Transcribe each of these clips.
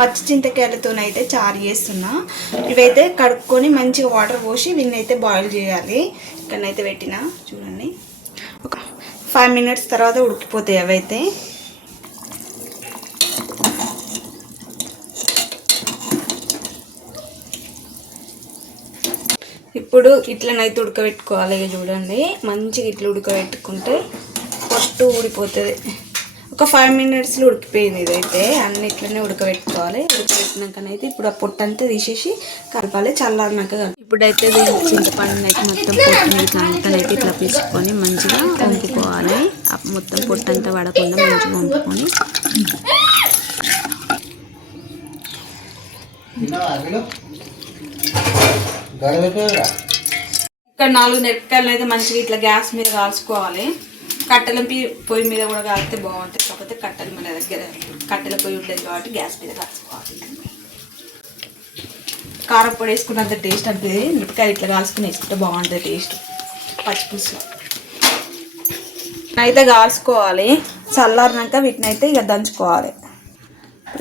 పచ్చి చింతకాయలతోనైతే చారు చేస్తున్నా. ఇవైతే కడుక్కొని మంచిగా వాటర్ పోసి వీళ్ళనైతే బాయిల్ చేయాలి. ఇక్కడనైతే పెట్టిన చూడండి. ఒక ఫైవ్ మినిట్స్ తర్వాత ఉడికిపోతాయి అవైతే. ఇప్పుడు ఇట్లనైతే ఉడకబెట్టుకోవాలి ఇక చూడండి. మంచిగా ఇట్లా ఉడకబెట్టుకుంటే పొట్టు ఊడిపోతుంది. ఒక ఫైవ్ మినిట్స్లో ఉడికిపోయింది ఇదైతే. అన్ని ఇట్లనే ఉడకబెట్టుకోవాలి. ఉడకబెట్టినాకనైతే ఇప్పుడు ఆ పొట్టు అంతా తీసేసి కలపాలి. చల్లారినాక కలపాలి. ఇప్పుడైతే దీని చింతపండుని అయితే మొత్తం పొట్టు అంతనైతే ఇట్లా పీసుకొని మంచిగా వంపుకోవాలి. మొత్తం పొట్టు అంతా పడకుండా మంచిగా వంపుకొని. ఇక్కడ నాలుగు మిరపకాయలు అయితే మంచిగా ఇట్లా గ్యాస్ మీద కాల్చుకోవాలి. కట్టెల పొయ్యి మీద కూడా కాస్తే బాగుంటుంది. కాకపోతే కట్టెలు మన దగ్గర కట్టెల పొయ్యి ఉంటుంది కాబట్టి గ్యాస్ మీద కాల్చుకోవాలి. కారం పొడి వేసుకున్నంత టేస్ట్ అంటే మిరపకాయ ఇట్లా కాల్చుకుని వేసుకుంటే బాగుంటుంది టేస్ట్. పచ్చిపులుసులో అయితే కాల్చుకోవాలి. చల్లారినాక వీటిని అయితే ఇక దంచుకోవాలి.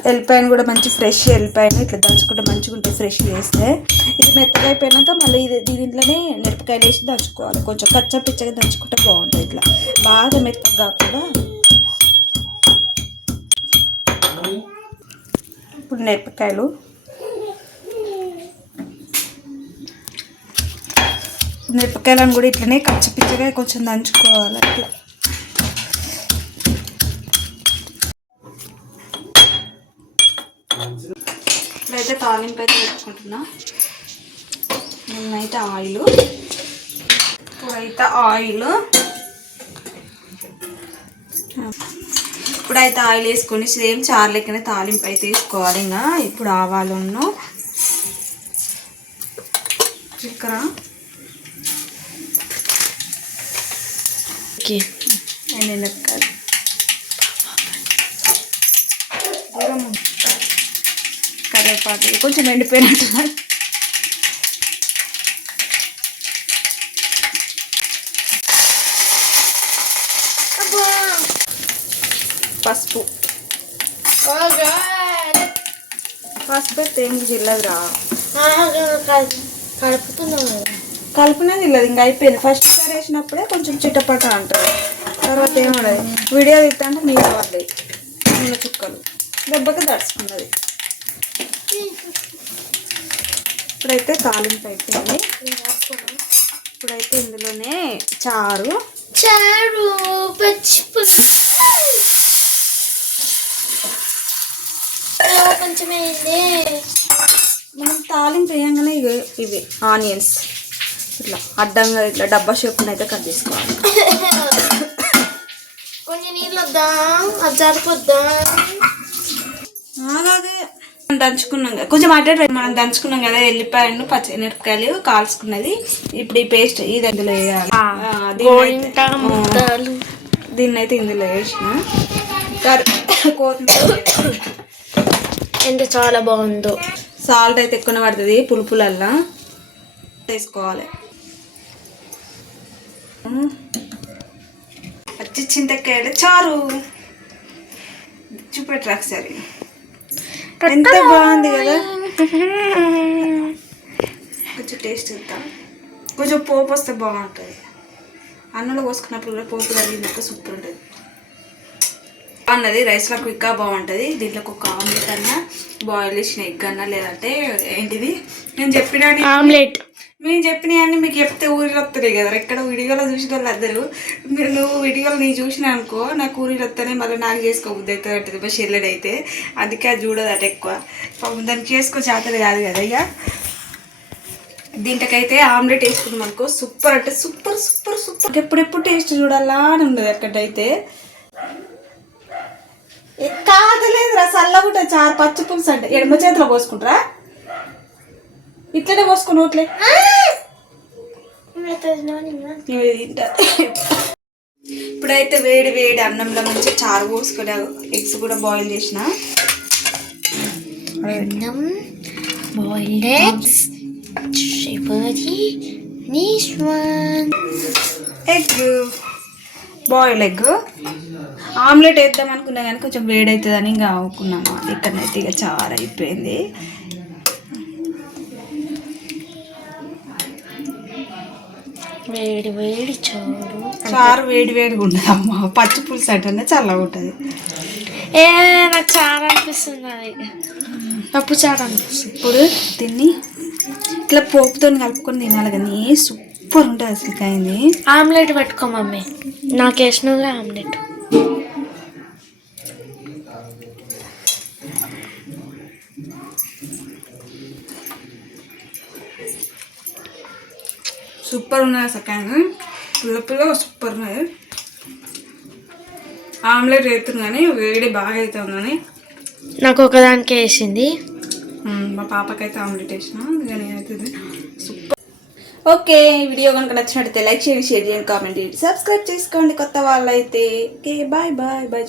ఎల్లిపాయను కూడా మంచి ఫ్రెష్ ఎల్లిపాయను ఇట్లా దంచుకుంటే మంచిగా ఉంటుంది ఫ్రెష్ చేస్తే ఇది మెత్తగా అయిపోయాక మళ్ళీ ఇది దీంట్లోనే మిరపకాయలు వేసి దంచుకోవాలి. కొంచెం కచ్చా పిచ్చగా దంచుకుంటే బాగుంటుంది ఇట్లా. బాగా మెత్తగా కాకుండా ఇప్పుడు మిరపకాయలు. మిరపకాయలను కూడా ఇట్లనే కచ్చపిచ్చగా కొంచెం దంచుకోవాలి. అట్లా. ఇప్పుడైతే తాలింపు అయితే పెట్టుకుంటున్నా. నేనైతే ఆయిల్. ఇప్పుడైతే ఆయిల్. ఇప్పుడైతే ఆయిల్ వేసుకొని సేమ్ చారు లెక్కనే తాలింపు అయితే వేసుకోవాలి ఇంకా. ఇప్పుడు ఆవాలను చక్కెర. ఎండుమిరపకాయలు దూరం కరివేపాకు కొంచెం ఎండిపోయినట్టు పసుపు. పసుపు ఏం జిల్లదురా కలుపుతున్నావు కలిపినది లేదు ఇంకా అయిపోయింది. ఫస్ట్ సారి వేసినప్పుడే కొంచెం చిట్టపట అంటారు. తర్వాత ఏమన్నది వీడియో తీస్తా అంటే నీళ్ళు పడ్డాయి నూనె చుక్కలు. దెబ్బకి దడుచుకున్నది ఇప్పుడైతే తాలింపు అయిపోయింది. ఇప్పుడైతే ఇందులోనే చారు. చారు కొంచెం మనం తాలింపు వేయంగానే ఇవి ఇవి ఆనియన్స్. ఇట్లా అడ్డంగా ఇట్లా డబ్బా షేప్ని అయితే కట్ చేసుకోవాలి. కొంచెం నీళ్ళు వద్దాం? అది సరిపోద్దాం? అలాగే దంచుకున్నాం కదా. కొంచెం అటే మనం దంచుకున్నాం కదా ఎల్లిపాయలు పచ్చిమిరపకాయలు కాల్చుకున్నది. ఇప్పుడు ఈ పేస్ట్ ఇది అందులో వేయాలి. దీన్ని అయితే ఇందులో వేసిన. ఎంత చాలా బాగుందో. సాల్ట్ అయితే ఎక్కువ పడుతుంది పులుపులల్లా. వేసుకోవాలి. పచ్చి చింతకాయలు చారు. చూపెట్టరా ఒకసారి. ఎంత బాగుంది కదా. కొంచెం టేస్ట్ ఇద్దాం కొంచెం పోపు వస్తే బాగుంటుంది. అన్నంలో పోసుకున్నప్పుడు కూడా పోపు తగిలినాక సూపర్ ఉంటుంది. బాగున్నది. రైస్లో క్విక్గా బాగుంటుంది. దీంట్లో ఒక ఆమ్లెట్ అన్నా బాయిల్ చేసిన ఎగ్ అన్నా లేదంటే ఏంటిది? నేను చెప్పిన ఆమ్లెట్ మేము చెప్పినవన్నీ మీకు చెప్తే ఊరిలో వస్తున్నాయి కదా ఎక్కడ వీడియోలో చూసిన వాళ్ళు అందరూ మీరు నువ్వు వీడియోలు నేను చూసిన అనుకో నాకు ఊరిలో వస్తేనే మళ్ళీ నాకు చేసుకోబుద్ది అవుతుంది మా చెల్లెడు అయితే అందుకే అది చూడదు అట ఎక్కువ. పాపం దాన్ని చేసుకో చేతలు కాదు కదా ఇక దీంట్కైతే ఆమ్లెట్ వేసుకున్నాం అనుకో. సూపర్ అంటే సూపర్ సూపర్ సూపర్. ఎప్పుడెప్పుడు టేస్ట్ చూడాలా అని ఉండదు అక్కడైతే. కాదలేదురా చల్లగుంటే చారు పచ్చి పులుసు అంటే. ఎడమ చేతిలో పోసుకుంటారా? ఇట్లనే పోసుకుని తింటా. ఇప్పుడైతే వేడి వేడి అన్నంలో మంచి చారు పోసుకొని ఎగ్స్ కూడా బాయిల్ చేసిన. అన్నం boiled eggs egg boil egg omelette వేద్దాం అనుకున్నా కానీ కొంచెం వేడవుతుందని ఇంకా అనుకున్నాము ఇక్కడనైతే ఇక చారు అయిపోయింది. వేడి వేడి చోరు. చారు వేడి వేడిగా ఉండదు అమ్మ పచ్చి పులుసు అంటే చల్లగా ఉంటుంది. ఏ నాకు చాలా అనిపిస్తుంది అది పప్పు చారు అనిపిస్తుంది. ఇప్పుడు దీన్ని ఇట్లా పోపుతో కలుపుకొని తినాలి కానీ సూపర్ ఉంటుంది అసలు అయింది ఆమ్లెట్ పెట్టుకో మమ్మీ. నాకు వేసిన ఆమ్లెట్. సూపర్ ఉన్నది అసలు పుల్ల పుల్ల సూపర్ ఉన్నది. ఆమ్లెట్ వేస్తుంది కానీ వేడి బాగా అవుతుంది కానీ. నాకు ఒకదానికి వేసింది. మా పాపకైతే ఆమ్లెట్ వేసిన నేనైతే సూపర్. ఓకే వీడియో కనుక నచ్చినట్టయితే లైక్ చేయండి షేర్ చేయండి కామెంట్ చేయండి. సబ్స్క్రైబ్ చేసుకోండి కొత్త వాళ్ళైతే. Okay bye bye bye